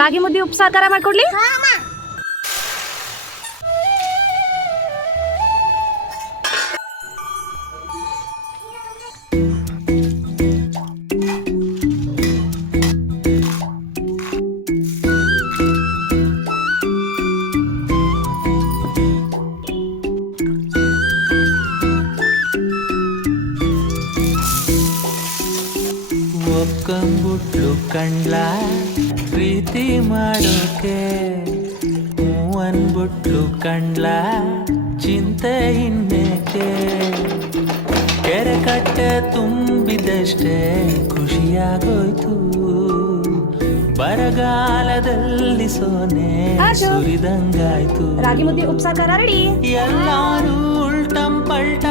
ರಾಗಿ ಮುದ್ದೆ ಉಪ್ಸಾರು ಖಾರ ಮಾಡ್ಕೊಡ್ಲಿ. ಒಕ್ಕಂಬುಟ್ಲು ಕಂಡ್ಲ ಪ್ರೀತಿ ಮಾಡೋಕೆ, ಮೂವನ್ಬುಟ್ಲು ಕಂಡ್ಲ ಚಿಂತೆ ಇನ್ನೇಕೆ. ಕೆರೆ ಕಟ್ಟೆ ತುಂಬಿದಷ್ಟೇ ಖುಷಿಯಾಗೋಯ್ತು, ಬರಗಾಲದಲ್ಲಿ ಸೋನೆ ಸುರಿದಂಗಾಯ್ತು. ರಾಗಿ ಮುದ್ದೆ ಉಪ್ಸಾರು ಖಾರ ರೆಡಿ. ಎಲ್ಲಾರು ಉಲ್ಟಂ ಪಲ್ಟ